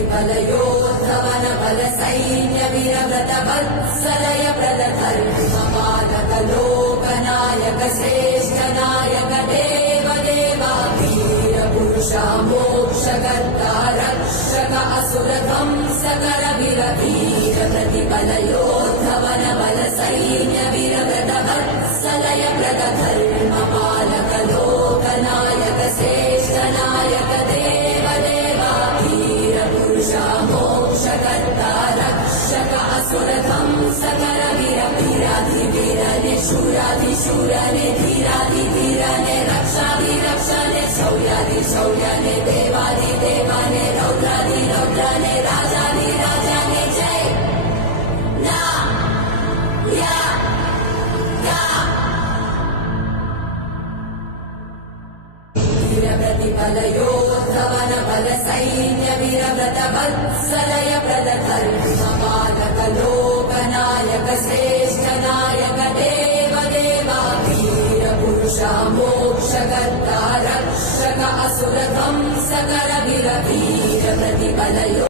प्रतिफलयोद्धवन बल सैन्य वीरव्रत वत्सलय प्रदधर्मपालक लोकनायक श्रेष्ठ नायक देव देवा वीर पुरुषा मोक्षकर्ता रक्षक असुर ध्वंसकर वीर वीर प्रतिफलयोद्धवन बल सैन्य वीरव्रत वत्सलय प्रदधर्मपालक लोकनायक श्रेष्ठ नायक देव देवा वीर पुरुषा मोक्षकर्ता रक्षक असुर ध्वंसकर वीर वीराधिवीरने शूराधिशूरने धीराधिधीरने रक्षाधिरक्षणे शौर्याधिशौर्यने देवाधिदेवाने रौद्राधिरौद्रने राजाधिराजाने जय ना या गा वीरप्रतिफलयोद्धवन बल सैन्य वीरव्रत वत्सलय प्रदधर्मपालक लोकनायक श्रेष्ठ नायक देव देवा वीर पुरुषा मोक्षकर्ता रक्षक असुर ध्वंसकर वीर वीर प्रतिफलयो